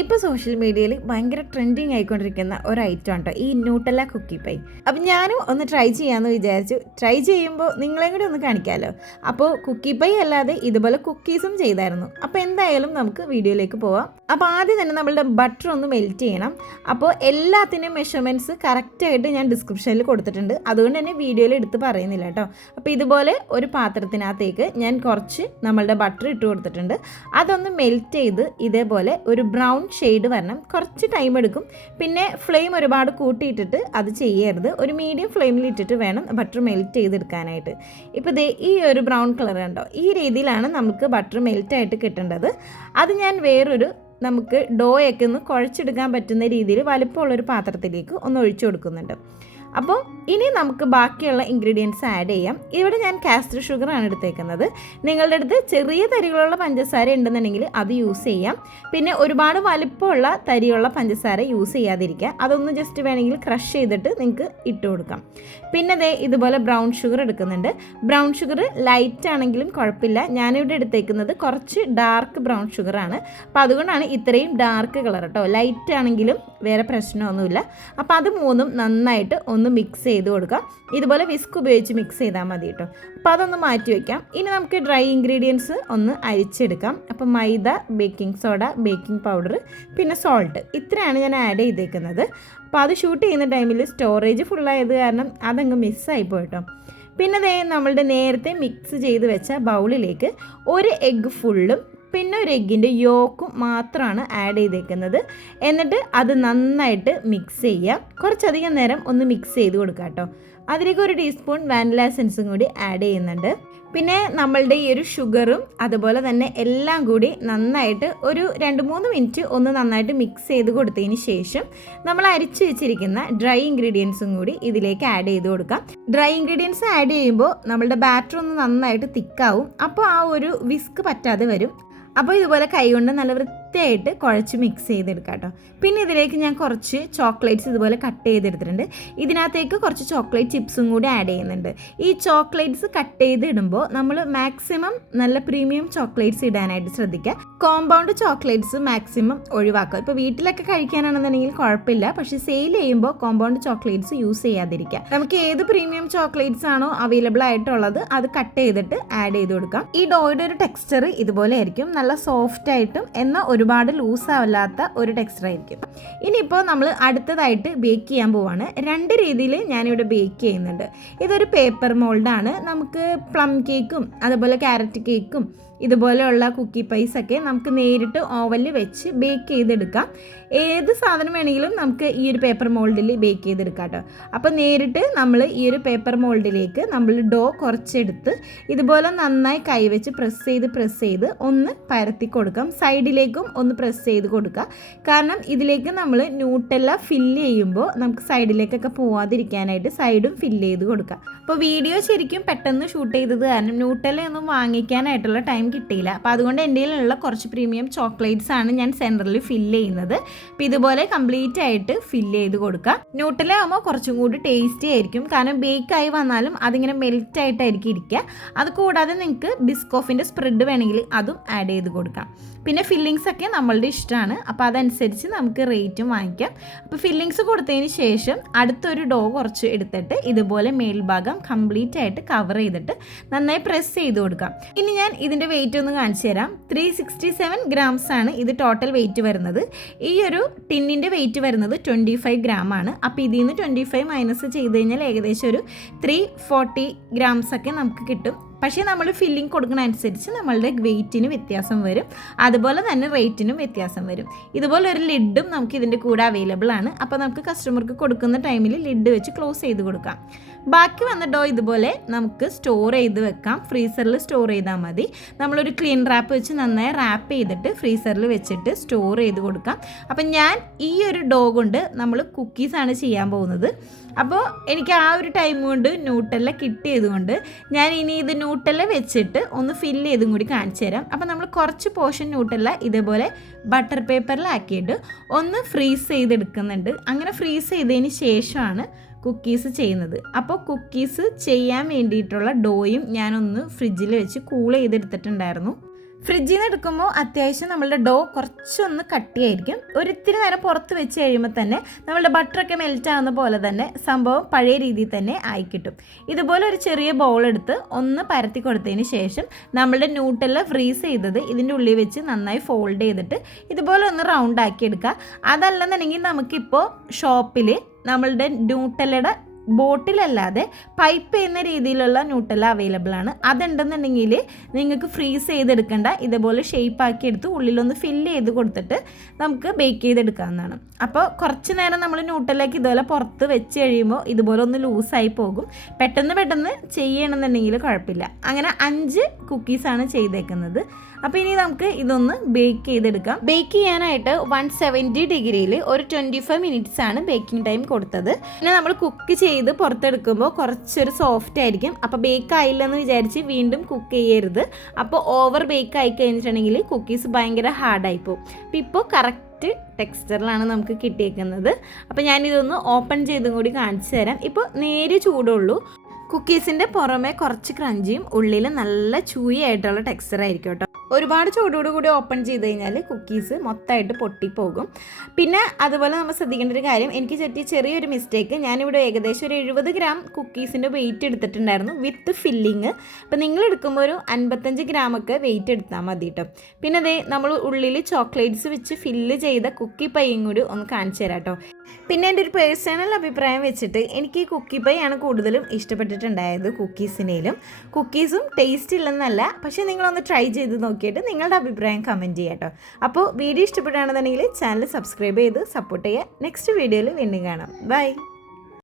ഇപ്പോൾ സോഷ്യൽ മീഡിയയിൽ ഭയങ്കര ട്രെൻഡിങ് ആയിക്കൊണ്ടിരിക്കുന്ന ഒരു ഐറ്റം ആണ് ഈ ന്യൂട്ടല്ല കുക്കി പൈ. അപ്പം ഞാനും ഒന്ന് ട്രൈ ചെയ്യാമെന്ന് വിചാരിച്ചു. ട്രൈ ചെയ്യുമ്പോൾ നിങ്ങളെയും കൂടി ഒന്ന് കാണിക്കാമല്ലോ. അപ്പോൾ കുക്കി പൈ അല്ലാതെ ഇതുപോലെ കുക്കീസും ചെയ്തായിരുന്നു. അപ്പോൾ എന്തായാലും നമുക്ക് വീഡിയോയിലേക്ക് പോവാം. അപ്പോൾ ആദ്യം തന്നെ നമ്മളുടെ ബട്ടർ ഒന്ന് മെൽറ്റ് ചെയ്യണം. അപ്പോൾ എല്ലാത്തിനും മെഷർമെൻറ്റ്സ് കറക്റ്റായിട്ട് ഞാൻ ഡിസ്ക്രിപ്ഷനിൽ കൊടുത്തിട്ടുണ്ട്. അതുകൊണ്ട് തന്നെ വീഡിയോയിൽ എടുത്ത് പറയുന്നില്ല കേട്ടോ. അപ്പോൾ ഇതുപോലെ ഒരു പാത്രത്തിനകത്തേക്ക് ഞാൻ കുറച്ച് നമ്മളുടെ ബട്ടർ ഇട്ട് കൊടുത്തിട്ടുണ്ട്. അതൊന്ന് മെൽറ്റ് ചെയ്ത് ഇതേപോലെ ഒരു ബ്രൗൺ ഷെയ്ഡ് വരണം. കുറച്ച് ടൈം എടുക്കും. പിന്നെ ഫ്ലെയിം ഒരുപാട് കൂട്ടിയിട്ടിട്ട് അത് ചെയ്യരുത്. ഒരു മീഡിയം ഫ്ലെയിമിൽ ഇട്ടിട്ട് വേണം ബട്ടർ മെൽറ്റ് ചെയ്തെടുക്കാനായിട്ട്. ഇപ്പോൾ ദേ ഈ ഒരു ബ്രൗൺ കളർ കണ്ടോ, ഈ രീതിയിലാണ് നമുക്ക് ബട്ടർ മെൽറ്റായിട്ട് കിട്ടേണ്ടത്. അത് ഞാൻ വേറൊരു നമുക്ക് ഡോയൊക്കെ ഒന്ന് കുഴച്ചെടുക്കാൻ പറ്റുന്ന രീതിയിൽ വലിപ്പമുള്ളൊരു പാത്രത്തിലേക്ക് ഒന്ന് ഒഴിച്ചു കൊടുക്കുന്നുണ്ട്. അപ്പോൾ ഇനി നമുക്ക് ബാക്കിയുള്ള ഇൻഗ്രീഡിയൻസ് ആഡ് ചെയ്യാം. ഇവിടെ ഞാൻ കാസ്റ്റർ ഷുഗറാണ് എടുത്തേക്കുന്നത്. നിങ്ങളുടെ അടുത്ത് ചെറിയ തരികളുള്ള പഞ്ചസാര ഉണ്ടെന്നുണ്ടെങ്കിൽ അത് യൂസ് ചെയ്യാം. പിന്നെ ഒരുപാട് വലിപ്പമുള്ള തരിയുള്ള പഞ്ചസാര യൂസ് ചെയ്യാതിരിക്കുക. അതൊന്ന് ജസ്റ്റ് വേണമെങ്കിൽ ക്രഷ് ചെയ്തിട്ട് നിങ്ങൾക്ക് ഇട്ട് കൊടുക്കാം. പിന്നെ ദേ ഇതുപോലെ ബ്രൗൺ ഷുഗർ എടുക്കുന്നുണ്ട്. ബ്രൗൺ ഷുഗർ ലൈറ്റ് ആണെങ്കിലും കുഴപ്പമില്ല. ഞാനിവിടെ എടുത്തേക്കുന്നത് കുറച്ച് ഡാർക്ക് ബ്രൗൺ ഷുഗറാണ്. അപ്പോൾ അതുകൊണ്ടാണ് ഇത്രയും ഡാർക്ക് കളർ കേട്ടോ. ലൈറ്റ് ആണെങ്കിലും വേറെ പ്രശ്നമൊന്നുമില്ല. അപ്പോൾ അത് മൂന്നും നന്നായിട്ട് ഒന്ന് മിക്സ് ചെയ്ത് കൊടുക്കാം. ഇതുപോലെ വിസ്ക് ഉപയോഗിച്ച് മിക്സ് ചെയ്താൽ മതി കേട്ടോ. അപ്പോൾ അതൊന്ന് മാറ്റി വയ്ക്കാം. ഇനി നമുക്ക് ഡ്രൈ ഇൻഗ്രീഡിയൻസ് ഒന്ന് അരിച്ചെടുക്കാം. അപ്പോൾ മൈദ, ബേക്കിംഗ് സോഡ, ബേക്കിംഗ് പൗഡർ, പിന്നെ സോൾട്ട്, ഇത്രയാണ് ഞാൻ ആഡ് ചെയ്തേക്കുന്നത്. അപ്പോൾ അത് ഷൂട്ട് ചെയ്യുന്ന ടൈമിൽ സ്റ്റോറേജ് ഫുള്ളായത് കാരണം അതങ്ങ് മിസ്സായി പോയിട്ടോ. പിന്നെ ദേ നമ്മളുടെ നേരത്തെ മിക്സ് ചെയ്ത് വെച്ച ബൗളിലേക്ക് ഒരു എഗ്ഗ് ഫുള്ളും പിന്നെ ഒരു എഗ്ഗിൻ്റെ യോക്കും മാത്രമാണ് ആഡ് ചെയ്തേക്കുന്നത്. എന്നിട്ട് അത് നന്നായിട്ട് മിക്സ് ചെയ്യുക. കുറച്ചധികം നേരം ഒന്ന് മിക്സ് ചെയ്ത് കൊടുക്കുക കേട്ടോ. അതിലേക്ക് ഒരു ടീസ്പൂൺ വാനില എസൻസും കൂടി ആഡ് ചെയ്യുന്നുണ്ട്. പിന്നെ നമ്മളുടെ ഈ ഒരു ഷുഗറും അതുപോലെ തന്നെ എല്ലാം കൂടി നന്നായിട്ട് ഒരു 2-3 മിനിറ്റ് ഒന്ന് നന്നായിട്ട് മിക്സ് ചെയ്ത് കൊടുത്തതിന് ശേഷം നമ്മൾ അരിച്ചു വെച്ചിരിക്കുന്ന ഡ്രൈ ഇൻഗ്രീഡിയൻസും കൂടി ഇതിലേക്ക് ആഡ് ചെയ്ത് കൊടുക്കാം. ഡ്രൈ ഇൻഗ്രീഡിയൻസ് ആഡ് ചെയ്യുമ്പോൾ നമ്മളുടെ ബാറ്റർ ഒന്ന് നന്നായിട്ട് തിക്കാവും. അപ്പോൾ ആ ഒരു വിസ്ക് പറ്റാതെ വരും. അപ്പോൾ ഇതുപോലെ കൈകൊണ്ട് നല്ല വൃത്തിയായിട്ട് കുഴച്ച് മിക്സ് ചെയ്തെടുക്കാം കേട്ടോ. പിന്നെ ഇതിലേക്ക് ഞാൻ കുറച്ച് ചോക്ലേറ്റ്സ് ഇതുപോലെ കട്ട് ചെയ്തെടുത്തിട്ടുണ്ട്. ഇതിനകത്തേക്ക് കുറച്ച് ചോക്ലേറ്റ് ചിപ്സും കൂടി ആഡ് ചെയ്യുന്നുണ്ട്. ഈ ചോക്ലേറ്റ്സ് കട്ട് ചെയ്തിടുമ്പോൾ നമ്മൾ മാക്സിമം നല്ല പ്രീമിയം ചോക്ലേറ്റ്സ് ഇടാനായിട്ട് ശ്രദ്ധിക്കുക. കോമ്പൗണ്ട് ചോക്ലേറ്റ്സ് മാക്സിമം ഒഴിവാക്കുക. ഇപ്പോൾ വീട്ടിലൊക്കെ കഴിക്കാനാണെന്നുണ്ടെങ്കിൽ കുഴപ്പമില്ല. പക്ഷേ സെയിൽ ചെയ്യുമ്പോൾ കോമ്പൗണ്ട് ചോക്ലേറ്റ്സ് യൂസ് ചെയ്യാതിരിക്കുക. നമുക്ക് ഏത് പ്രീമിയം ചോക്ലേറ്റ്സ് ആണോ അവൈലബിൾ ആയിട്ടുള്ളത് അത് കട്ട് ചെയ്തിട്ട് ആഡ് ചെയ്ത് കൊടുക്കാം. ഈ ഡോയുടെ ഒരു ടെക്സ്ചർ ഇതുപോലെ ആയിരിക്കും. നല്ല സോഫ്റ്റ് ആയിട്ടും എന്നാൽ ഒരുപാട് ലൂസ് ആവാത്ത ഒരു ടെക്സ്ചർ ആയിരിക്കും. ഇനിയിപ്പോൾ നമ്മൾ അടുത്തതായിട്ട് ബേക്ക് ചെയ്യാൻ പോവാണ്. 2 രീതിയിൽ ഞാനിവിടെ ബേക്ക് ചെയ്യുന്നുണ്ട്. ഇതൊരു പേപ്പർ മോൾഡാണ്. നമുക്ക് പ്ലം കേക്കും അതുപോലെ ക്യാരറ്റ് കേക്കും ഇതുപോലെയുള്ള കുക്കി പൈസൊക്കെ നമുക്ക് നേരിട്ട് ഓവനിൽ വെച്ച് ബേക്ക് ചെയ്തെടുക്കാം. ഏത് സാധനം വേണമെങ്കിലും നമുക്ക് ഈ ഒരു പേപ്പർ മോൾഡിൽ ബേക്ക് ചെയ്തെടുക്കാം കേട്ടോ. അപ്പോൾ നേരിട്ട് നമ്മൾ ഈ ഒരു പേപ്പർ മോൾഡിലേക്ക് നമ്മൾ ഡോ കുറച്ചെടുത്ത് ഇതുപോലെ നന്നായി കൈവച്ച് പ്രസ് ചെയ്ത് ഒന്ന് പരത്തി കൊടുക്കാം. സൈഡിലേക്കും ഒന്ന് പ്രസ് ചെയ്ത് കൊടുക്കുക. കാരണം ഇതിലേക്ക് നമ്മൾ ന്യൂട്ടെല്ല ഫില്ല് ചെയ്യുമ്പോൾ നമുക്ക് സൈഡിലേക്കൊക്കെ പോവാതിരിക്കാനായിട്ട് സൈഡും ഫില്ല് ചെയ്ത് കൊടുക്കുക. അപ്പോൾ വീഡിയോ ശരിക്കും പെട്ടെന്ന് ഷൂട്ട് ചെയ്തത് കാരണം ന്യൂട്ടെല്ലയൊന്നും വാങ്ങിക്കാനായിട്ടുള്ള ടൈം കിട്ടിയില്ല. അപ്പോൾ അതുകൊണ്ട് എൻ്റെ കയ്യിലുള്ള കുറച്ച് പ്രീമിയം ചോക്ലേറ്റ്സ് ആണ് ഞാൻ സെൻറ്ററിൽ ഫില്ല് ചെയ്യുന്നത്. അപ്പോൾ ഇതുപോലെ കംപ്ലീറ്റ് ആയിട്ട് ഫില്ല് ചെയ്ത് കൊടുക്കുക. ന്യൂട്ടെല്ല ആകുമ്പോൾ കുറച്ചും കൂടി ടേസ്റ്റി ആയിരിക്കും. കാരണം ബേക്കായി വന്നാലും അതിങ്ങനെ മെൽറ്റ് ആയിട്ടായിരിക്കും ഇരിക്കുക. അത് കൂടാതെ നിങ്ങൾക്ക് ബിസ്കോഫിൻ്റെ സ്പ്രെഡ് വേണമെങ്കിൽ അതും ആഡ് ചെയ്ത് കൊടുക്കാം. പിന്നെ ഫില്ലിങ്സ് ഒക്കെ നമ്മളുടെ ഇഷ്ടമാണ്. അപ്പോൾ അതനുസരിച്ച് നമുക്ക് റേറ്റും വാങ്ങിക്കാം. അപ്പോൾ ഫില്ലിങ്സ് കൊടുത്തതിന് ശേഷം അടുത്തൊരു ഡോ കുറച്ച് എടുത്തിട്ട് ഇതുപോലെ മേൽഭാഗം കംപ്ലീറ്റ് ആയിട്ട് കവർ ചെയ്തിട്ട് നന്നായി പ്രസ് ചെയ്ത് കൊടുക്കാം. ഇനി ഞാൻ ഇതിൻ്റെ വെയിറ്റ് ഒന്ന് കാണിച്ചു തരാം. 367 grams ആണ് ഇത് ടോട്ടൽ വെയിറ്റ് വരുന്നത്. ഈ ഒരു ടിന്നിൻ്റെ വെയിറ്റ് വരുന്നത് 25 gram. അപ്പോൾ ഇതിൽ നിന്ന് 25 മൈനസ് ചെയ്ത് കഴിഞ്ഞാൽ ഏകദേശം ഒരു 340 grams ഒക്കെ നമുക്ക് കിട്ടും. പക്ഷേ നമ്മൾ ഫില്ലിംഗ് കൊടുക്കുന്ന അനുസരിച്ച് നമ്മളുടെ വെയിറ്റിന് വ്യത്യാസം വരും. അതുപോലെ തന്നെ റേറ്റിനും വ്യത്യാസം വരും. ഇതുപോലെ ഒരു ലിഡും നമുക്ക് ഇതിൻ്റെ കൂടെ അവൈലബിൾ ആണ്. അപ്പോൾ നമുക്ക് കസ്റ്റമർക്ക് കൊടുക്കുന്ന ടൈമിൽ ലിഡ് വെച്ച് ക്ലോസ് ചെയ്ത് കൊടുക്കാം. ബാക്കി വന്ന ഡോ ഇതുപോലെ നമുക്ക് സ്റ്റോർ ചെയ്ത് വെക്കാം. ഫ്രീസറിൽ സ്റ്റോർ ചെയ്താൽ മതി. നമ്മളൊരു ക്ലീൻ റാപ്പ് വെച്ച് നന്നായി റാപ്പ് ചെയ്തിട്ട് ഫ്രീസറിൽ വെച്ചിട്ട് സ്റ്റോർ ചെയ്ത് കൊടുക്കാം. അപ്പം ഞാൻ ഈ ഒരു ഡോ കൊണ്ട് നമ്മൾ കുക്കീസാണ് ചെയ്യാൻ പോകുന്നത്. അപ്പോൾ എനിക്ക് ആ ഒരു ടൈം കൊണ്ട് ന്യൂട്ടെല്ല കിട്ടിയതുകൊണ്ട് ഞാൻ ഇനി ഇത് ന്യൂട്ടെല്ല വെച്ചിട്ട് ഒന്ന് ഫില്ല് ചെയ്തും കൂടി കാണിച്ചു തരാം. അപ്പോൾ നമ്മൾ കുറച്ച് പോർഷൻ ന്യൂട്ടെല്ല ഇതേപോലെ ബട്ടർ പേപ്പറിലാക്കിയിട്ട് ഒന്ന് ഫ്രീസ് ചെയ്തെടുക്കുന്നുണ്ട്. അങ്ങനെ ഫ്രീസ് ചെയ്തതിന് ശേഷമാണ് കുക്കീസ് ചെയ്യുന്നത്. അപ്പോൾ കുക്കീസ് ചെയ്യാൻ വേണ്ടിയിട്ടുള്ള ഡോയും ഞാനൊന്ന് ഫ്രിഡ്ജിൽ വെച്ച് കൂൾ ചെയ്തെടുത്തിട്ടുണ്ടായിരുന്നു. ഫ്രിഡ്ജിൽ നിന്ന് എടുക്കുമ്പോൾ അത്യാവശ്യം നമ്മളുടെ ഡോ കുറച്ചൊന്ന് കട്ടിയായിരിക്കും. ഒരിത്തിരി നേരം പുറത്ത് വെച്ച് കഴിയുമ്പോൾ തന്നെ നമ്മളുടെ ബട്ടറൊക്കെ മെൽറ്റ് ആവുന്ന പോലെ തന്നെ സംഭവം പഴയ രീതിയിൽ തന്നെ ആയി കിട്ടും. ഇതുപോലെ ഒരു ചെറിയ ബൗൾ എടുത്ത് ഒന്ന് പരത്തി കൊടുത്തതിന് ശേഷം നമ്മളുടെ ന്യൂട്ടെല്ല ഫ്രീസ് ചെയ്തത് ഇതിൻ്റെ ഉള്ളിൽ വെച്ച് നന്നായി ഫോൾഡ് ചെയ്തിട്ട് ഇതുപോലെ ഒന്ന് റൗണ്ട് ആക്കി എടുക്കുക. അതല്ലെന്നുണ്ടെങ്കിൽ നമുക്കിപ്പോൾ ഷോപ്പിൽ നമ്മളുടെ ന്യൂട്ടെല്ലയുടെ ബോട്ടിലല്ലാതെ പൈപ്പ് ചെയ്യുന്ന രീതിയിലുള്ള ന്യൂട്ടെല്ല അവൈലബിൾ ആണ്. അതുണ്ടെന്നുണ്ടെങ്കിൽ നിങ്ങൾക്ക് ഫ്രീസ് ചെയ്തെടുക്കേണ്ട, ഇതുപോലെ ഷേപ്പാക്കി എടുത്ത് ഉള്ളിലൊന്ന് ഫില്ല് ചെയ്ത് കൊടുത്തിട്ട് നമുക്ക് ബേക്ക് ചെയ്തെടുക്കാവുന്നതാണ്. അപ്പോൾ കുറച്ച് നേരം നമ്മൾ ന്യൂട്ടെല്ലയ്ക്ക് ഇതുപോലെ പുറത്ത് വെച്ച് കഴിയുമ്പോൾ ഇതുപോലെ ഒന്ന് ലൂസായി പോകും. പെട്ടെന്ന് ചെയ്യണമെന്നുണ്ടെങ്കിൽ കുഴപ്പമില്ല. അങ്ങനെ 5 കുക്കീസാണ് ചെയ്തേക്കുന്നത്. അപ്പോൾ ഇനി നമുക്ക് ഇതൊന്ന് ബേക്ക് ചെയ്തെടുക്കാം. ബേക്ക് ചെയ്യാനായിട്ട് 170 ഡിഗ്രിയിൽ ഒരു 25 മിനിറ്റ്സ് ആണ് ബേക്കിംഗ് ടൈം കൊടുത്തത്. പിന്നെ നമ്മൾ കുക്ക് ചെയ്ത് പുറത്തെടുക്കുമ്പോൾ കുറച്ചൊരു സോഫ്റ്റ് ആയിരിക്കും. അപ്പോൾ ബേക്ക് ആയില്ലെന്ന് വിചാരിച്ച് വീണ്ടും കുക്ക് ചെയ്യരുത്. അപ്പോൾ ഓവർ ബേക്ക് ആയി കഴിഞ്ഞിട്ടുണ്ടെങ്കിൽ കുക്കീസ് ഭയങ്കര ഹാർഡായി പോകും. അപ്പോൾ ഇപ്പോൾ കറക്റ്റ് ടെക്സ്ചറിലാണ് നമുക്ക് കിട്ടിയേക്കുന്നത്. അപ്പോൾ ഞാനിതൊന്ന് ഓപ്പൺ ചെയ്തും കൂടി കാണിച്ചു തരാം. ഇപ്പോൾ നേരെ ചൂടുള്ളൂ. കുക്കീസിൻ്റെ പുറമെ കുറച്ച് ക്രഞ്ചിയും ഉള്ളിൽ നല്ല ചൂയായിട്ടുള്ള ടെക്സ്ചർ ആയിരിക്കും കേട്ടോ. ഒരുപാട് ചൂടോടുകൂടി ഓപ്പൺ ചെയ്ത് കഴിഞ്ഞാൽ കുക്കീസ് മൊത്തമായിട്ട് പൊട്ടിപ്പോകും. പിന്നെ അതുപോലെ നമ്മൾ ശ്രദ്ധിക്കേണ്ട ഒരു കാര്യം, എനിക്ക് പറ്റിയ ചെറിയൊരു മിസ്റ്റേക്ക്, ഞാനിവിടെ ഏകദേശം ഒരു 70 ഗ്രാം കുക്കീസിൻ്റെ വെയിറ്റ് എടുത്തിട്ടുണ്ടായിരുന്നു വിത്ത് ഫില്ലിങ്. അപ്പോൾ നിങ്ങൾ എടുക്കുമ്പോൾ ഒരു 55 ഗ്രാമൊക്കെ വെയിറ്റ് എടുത്താൽ മതി കേട്ടോ. പിന്നെ അതേ നമ്മൾ ഉള്ളിൽ ചോക്ലേറ്റ്സ് വെച്ച് ഫില്ല് ചെയ്ത കുക്കി പൈയും കൂടി ഒന്ന് കാണിച്ചു തരാം കേട്ടോ. പിന്നെ എൻ്റെ ഒരു പേഴ്സണൽ അഭിപ്രായം വെച്ചിട്ട് എനിക്ക് ഈ കുക്കി പൈ ആണ് കൂടുതലും ഇഷ്ടപ്പെട്ടിട്ടുണ്ടായത് കുക്കീസിനേലും. കുക്കീസും ടേസ്റ്റ് ഇല്ലെന്നല്ല, പക്ഷേ നിങ്ങളൊന്ന് ട്രൈ ചെയ്ത് നോക്കിയിട്ട് നിങ്ങളുടെ അഭിപ്രായം കമൻറ്റ് ചെയ്യാം കേട്ടോ. അപ്പോൾ വീഡിയോ ഇഷ്ടപ്പെടുകയാണെന്നുണ്ടെങ്കിൽ ചാനൽ സബ്സ്ക്രൈബ് ചെയ്ത് സപ്പോർട്ട് ചെയ്യുക. നെക്സ്റ്റ് വീഡിയോയിൽ വീണ്ടും കാണാം. ബൈ.